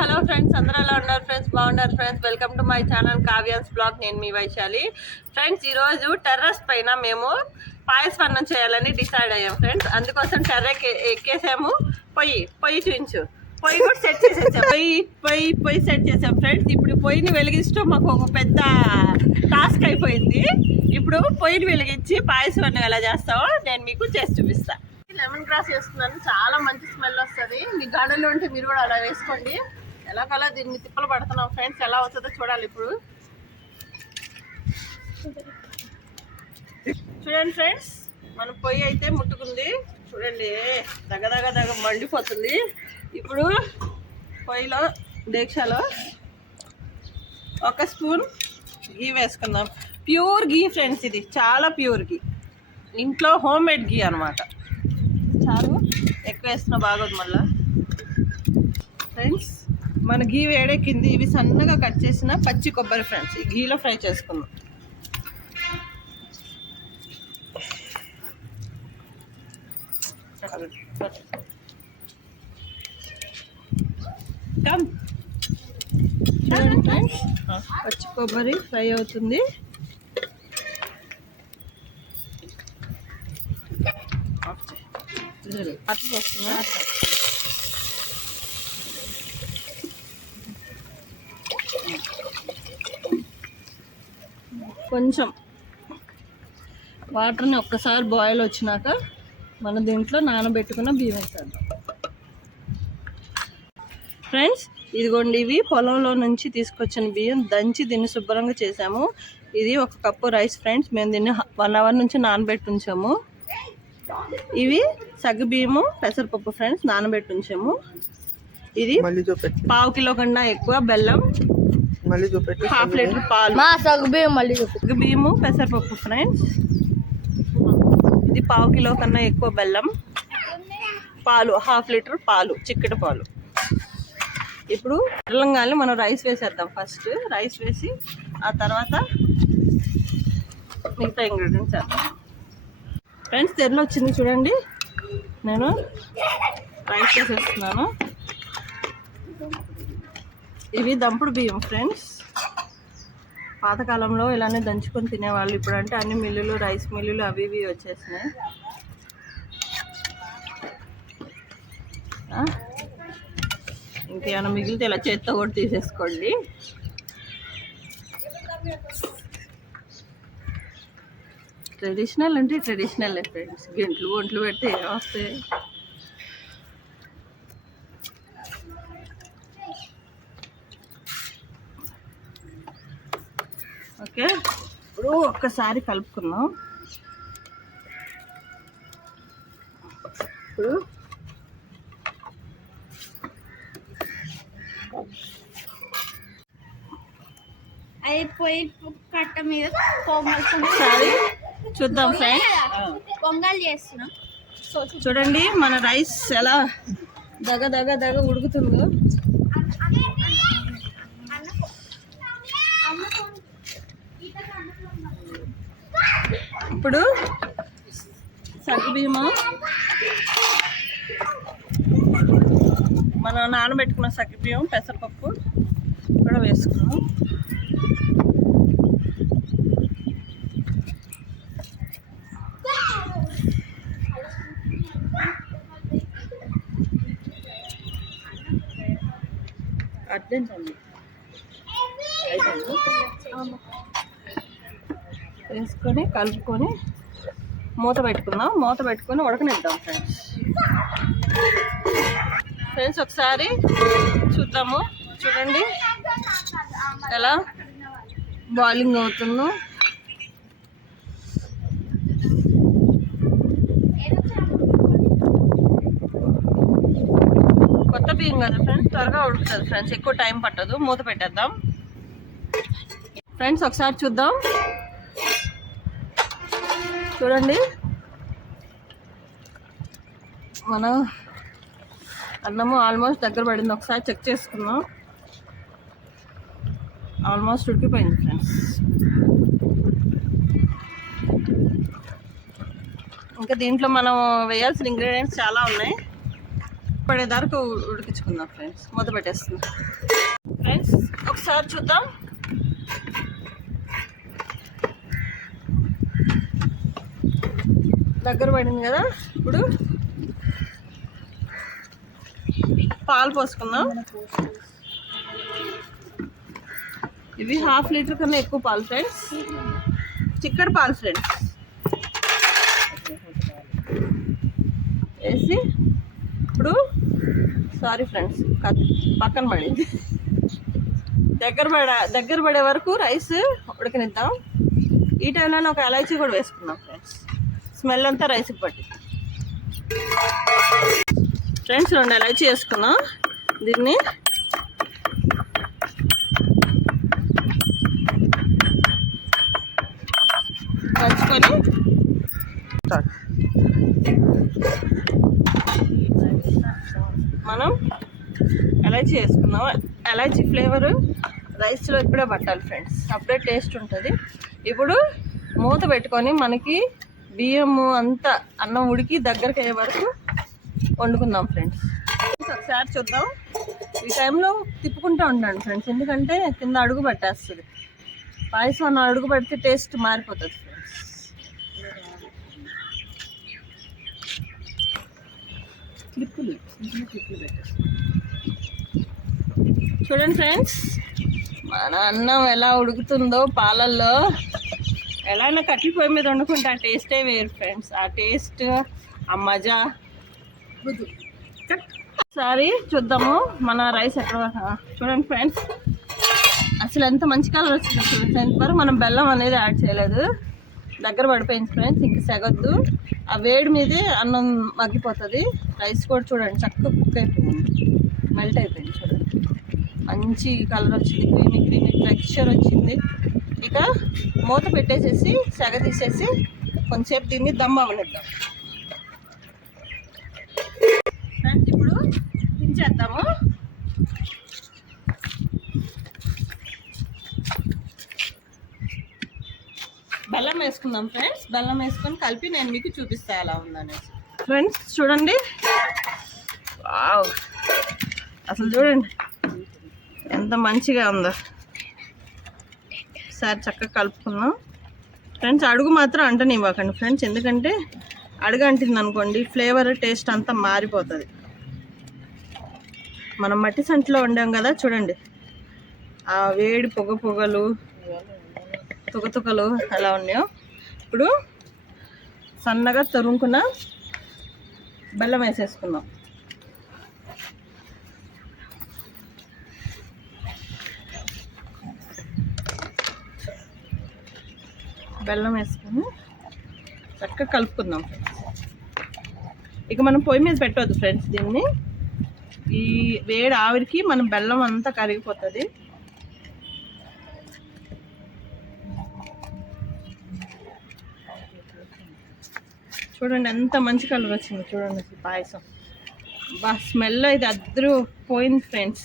Hello friends అందరూ ఎలా ఉన్నారు ఫ్రెండ్స్? బాగున్నారు friends? Welcome to my channel Kavyans blog. నేను మీ వైశాలి. ఫ్రెండ్స్ ఈరోజు టెర్రస్ పైన మేము పాయసం అన్నం చేయాలని డిసైడ్ అయ్యాం ఫ్రెండ్స్. అందుకోసం టెర్రక్ ఎక్కేసాము. పొయ్యి పొయ్యి చూపించు పొయ్యి కూడా సెట్ చేసేసాం. పొయ్యి పొయ్యి పొయ్యి సెట్ చేసాం ఫ్రెండ్స్. ఇప్పుడు పొయ్యిని వెలిగించడం మాకు ఒక పెద్ద టాస్క్ అయిపోయింది. ఇప్పుడు పొయ్యిని వెలిగించి పాయసం అన్నం ఎలా చేస్తామో నేను మీకు చేసి చూపిస్తాను లెమన్ గ్రాస్ వేస్తున్నాను చాలా మంచి స్మెల్ వస్తుంది. మీ గార్డెన్లో ఉంటే మీరు కూడా అలా వేసుకోండి. ఎలాగలా దీన్ని తిప్పలు పడుతున్నాం ఫ్రెండ్స్ ఎలా వస్తుందో చూడాలి ఇప్పుడు. చూడండి ఫ్రెండ్స్ మన పొయ్యి అయితే ముట్టుకుంది. చూడండి దగ్గ దగ్గ దగ్గ మండిపోతుంది. ఇప్పుడు పొయ్యిలో దీక్షలో ఒక స్పూన్ గీ వేసుకుందాం. ప్యూర్ గీ ఫ్రెండ్స్ ఇది చాలా ప్యూర్ గీ ఇంట్లో హోమ్ మేడ్ గీ అనమాట చాలు ఎక్కువ వేస్తున్నా బాగోదు మళ్ళీ. ఫ్రెండ్స్ మన గీ వేడెక్కింది ఇవి సన్నగా కట్ చేసిన పచ్చి కొబ్బరి ఫ్రెండ్స్. ఈ గీలో ఫ్రై చేసుకుందాం. చూడండి ఫ్రెండ్స్ పచ్చి కొబ్బరి ఫ్రై అవుతుంది. అట్లా వస్తుందా? కొంచెం వాటర్ని ఒక్కసారి బాయిల్ వచ్చినాక మన దీంట్లో నానబెట్టుకున్న బియ్యం వేసేద్దాం. ఫ్రెండ్స్ ఇదిగోండి ఇవి పొలంలో నుంచి తీసుకొచ్చిన బియ్యం. దంచి దీన్ని శుభ్రంగా చేసాము. ఇది ఒక కప్పు రైస్ ఫ్రెండ్స్ మేము దీన్ని వన్ అవర్ నుంచి నానబెట్టి ఉంచాము ఇవి సగ్గు బియ్యము పెసరపప్పు ఫ్రెండ్స్ నానబెట్టి ఉంచాము ఇది పావు కిలో కన్నా ఎక్కువ బెల్లం మళ్ళీ చూపెట్టి. హాఫ్ లీటర్ పాలు. మా సగ్బే మళ్ళీ సగ్గు బియ్యము పెసరపప్పు ఫ్రెండ్స్ ఇది పావు కిలో కన్నా ఎక్కువ బెల్లం. పాలు హాఫ్ లీటర్ పాలు చిక్కటి పాలు. ఇప్పుడు తెలంగాణలో మనం రైస్ వేసేద్దాం ఫస్ట్. రైస్ వేసి ఆ తర్వాత మిగతా ఇంగ్రీడియంట్స్ వేద్దాం. ఫ్రెండ్స్ తెరలు వచ్చింది చూడండి. నేను రైస్ వేసేస్తున్నాను. ఇవి దంపుడు బియ్యం ఫ్రెండ్స్ పాతకాలంలో ఇలానే దంచుకొని తినేవాళ్ళు. ఇప్పుడు అంటే అన్ని మిల్లులు రైస్ మిల్లులు అవి ఇవి వచ్చేసినాయి. ఇంకేమైనా మిగిలితే ఇలా చేత్తో కూడా తీసేసుకోండి. ట్రెడిషనల్ అంటే ట్రెడిషనల్ ఫ్రెండ్స్ గింట్లు ఒంట్లు పెడితే వస్తాయి? ఓకే. ఇప్పుడు ఒక్కసారి కలుపుకుందాం. ఇప్పుడు అయిపోయి కట్ట మీద పొంగల్ ఒకసారి చూద్దాం ఫ్రెండ్స్. పొంగల్ చేస్తున్నాం. చూడండి మన రైస్ ఎలా దగ దగ దగ ఉడుకుతుందో. ఇప్పుడు సగ్గుబియ్యము. మనం నానబెట్టుకున్న సగ్గుబియ్యం పెసరపప్పు కూడా వేసుకున్నాం. అర్థండి వేసుకొని కలుపుకొని మూత పెట్టుకుందాం. మూత పెట్టుకొని ఉడకనిద్దాం ఫ్రెండ్స్ ఫ్రెండ్స్ ఒకసారి చూద్దాము. చూడండి. ఎలా బాయిలింగ్ అవుతుందో. కొత్త బియ్యం కదా ఫ్రెండ్స్ త్వరగా ఉడుకుతుంది ఫ్రెండ్స్ ఎక్కువ టైం పట్టదు. మూత పెట్టేద్దాం. ఫ్రెండ్స్ ఒకసారి చూద్దాం. చూడండి. మన అన్నము ఆల్మోస్ట్ దగ్గర పడింది. ఒకసారి చెక్ చేసుకుందాం. ఆల్మోస్ట్ ఉడికిపోయింది ఫ్రెండ్స్. ఇంకా దీంట్లో మనం వేయాల్సిన ఇంగ్రీడియంట్స్ చాలా ఉన్నాయి. పడేదాకా ఉడికించుకుందాం ఫ్రెండ్స్. మూత పెట్టేస్తుంది ఫ్రెండ్స్ ఒకసారి చూద్దాం. దగ్గర పడింది కదా ఇప్పుడు పాలు పోసుకుందాం. ఇవి హాఫ్ లీటర్ కన్నా ఎక్కువ పాలు ఫ్రెండ్స్. చిక్కడి పాలు ఫ్రెండ్స్. వేసి ఇప్పుడు సారీ ఫ్రెండ్స్ పక్కన పడింది. దగ్గర పడ దగ్గర పడే వరకు రైస్ ఉడకనిద్దాం. ఈ టైంలో ఒక ఎలైచీ కూడా వేసుకుందాం ఫ్రెండ్స్. స్మెల్ అంతా రైస్కి పట్టి ఫ్రెండ్స్ రెండు ఎలైచీ వేసుకున్నాం దీన్ని దంచుకొని మనం ఎలైచీ వేసుకున్నాం ఎలాచి ఫ్లేవర్ రైస్లో ఇప్పుడే పట్టాలి ఫ్రెండ్స్. అప్పుడే టేస్ట్ ఉంటుంది. ఇప్పుడు మూత పెట్టుకొని మనకి బియ్యము అంతా అన్నం ఉడికి దగ్గరికి అయ్యే వరకు వండుకుందాం ఫ్రెండ్స్ ఒకసారి చూద్దాం. ఈ టైంలో తిప్పుకుంటూ ఉండండి ఫ్రెండ్స్ ఎందుకంటే కింద అడుగు పట్టేస్తుంది. పాయసం అన్న అడుగు పెడితే టేస్ట్ మారిపోతుంది ఫ్రెండ్స్ క్లిప్పులు క్లిప్పులు పెట్టేస్తాం చూడండి ఫ్రెండ్స్ మన అన్నం ఎలా ఉడుకుతుందో పాలల్లో ఎలా అయినా కట్టెల పొయ్యి మీద వండుకుంటే ఆ టేస్టే వేరు ఫ్రెండ్స్ ఆ టేస్ట్ ఆ మజా. ఒకసారి చూద్దాము మన రైస్ ఎక్కడ చూడండి ఫ్రెండ్స్ అసలు ఎంత మంచి కలర్ వచ్చింది ఫ్రెండ్స్ ఎంతవరకు మనం బెల్లం అనేది యాడ్ చేయలేదు. దగ్గర పడిపోయింది ఫ్రెండ్స్ ఇంక సెగొద్దు. ఆ వేడి మీదే అన్నం మగ్గిపోతుంది. రైస్ కూడా చూడండి చక్కగా కుక్ అయిపోయింది. మెల్ట్ అయిపోయింది చూడండి. మంచి కలర్ వచ్చింది క్రీమీ క్రీమీ టెక్స్చర్ వచ్చింది. ఇక మూత పెట్టేసేసి సెగ తీసేసి కొంచెంసేపు దీన్ని దమ్ అవనిద్దాం ఫ్రెండ్స్ ఇప్పుడు దించేద్దాము. బెల్లం వేసుకుందాం ఫ్రెండ్స్. బెల్లం వేసుకొని కలిపి నేను మీకు చూపిస్తా ఎలా ఉందనేసి. ఫ్రెండ్స్ చూడండి. అసలు చూడండి ఎంత మంచిగా ఉందో. ఒకసారి చక్కగా కలుపుకుందాం. ఫ్రెండ్స్ అడుగు మాత్రం అంటనివ్వకండి ఫ్రెండ్స్ ఎందుకంటే అడుగు అంటింది అనుకోండి ఫ్లేవర్ టేస్ట్ అంతా మారిపోతుంది. మనం మట్టి సంట్లో ఉండాం కదా చూడండి. ఆ వేడి పొగ పొగలు తుకతుకలు అలా ఉన్నాయో. ఇప్పుడు సన్నగా తరుముకున్న బెల్లం వేసేసుకుందాం. బెల్లం వేసుకొని చక్కగా కలుపుకుందాం ఇక మనం పొయ్యి మీద పెట్టవద్దు ఫ్రెండ్స్ దీన్ని. ఈ వేడి ఆవిరికి మనం బెల్లం అంతా కరిగిపోతుంది. చూడండి ఎంత మంచి కలర్ వచ్చింది చూడండి అసలు పాయసం. బా స్మెల్ అయితే అద్దరు పోయింది ఫ్రెండ్స్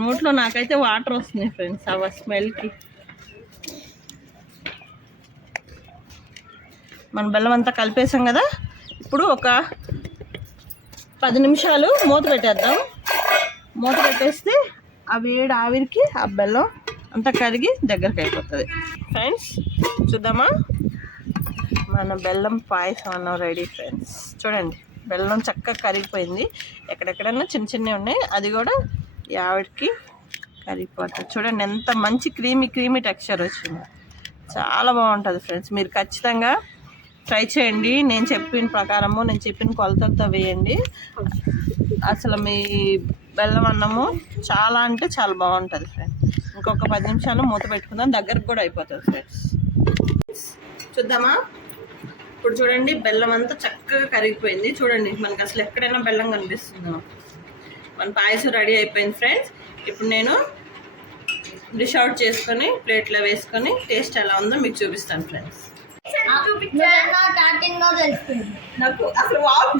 నోట్లో నాకైతే వాటర్ వస్తుంది ఫ్రెండ్స్ ఆ స్మెల్కి. మన బెల్లం అంతా కలిపేసాం కదా ఇప్పుడు ఒక పది నిమిషాలు మూత పెట్టేద్దాం. మూత పెట్టేస్తే ఆ వేడి ఆవిరికి ఆ బెల్లం అంతా కరిగి దగ్గరికి అయిపోతుంది. ఫ్రెండ్స్ చూద్దామా? మన బెల్లం పాయసం అన్నం రెడీ ఫ్రెండ్స్ చూడండి బెల్లం చక్కగా కరిగిపోయింది. ఎక్కడెక్కడైనా చిన్న చిన్నవి ఉన్నాయి. అది కూడా ఈ ఆవిడకి కరిగిపోతుంది. చూడండి ఎంత మంచి క్రీమీ క్రీమీ టెక్స్చర్ వచ్చింది. చాలా బాగుంటుంది ఫ్రెండ్స్ మీరు ఖచ్చితంగా ట్రై చేయండి. నేను చెప్పిన ప్రకారము నేను చెప్పిన కొలతలతో వేయండి. అసలు మీ బెల్లం అన్నము చాలా అంటే చాలా బాగుంటుంది ఫ్రెండ్స్ ఇంకొక పది నిమిషాలు మూత పెట్టుకుందాం దగ్గరకు కూడా అయిపోతుంది ఫ్రెండ్స్ చూద్దామా? ఇప్పుడు చూడండి బెల్లం అంతా చక్కగా కరిగిపోయింది. చూడండి మనకి అసలు ఎక్కడైనా బెల్లం కనిపిస్తుందో. మన పాయసం రెడీ అయిపోయింది ఫ్రెండ్స్ ఇప్పుడు నేను డిష్ అవుట్ చేసుకొని ప్లేట్లో వేసుకొని టేస్ట్ ఎలా ఉందో మీకు చూపిస్తాను ఫ్రెండ్స్ స్టార్టింగ్లో తెలుస్తుంది నాకు అసలు వావ్.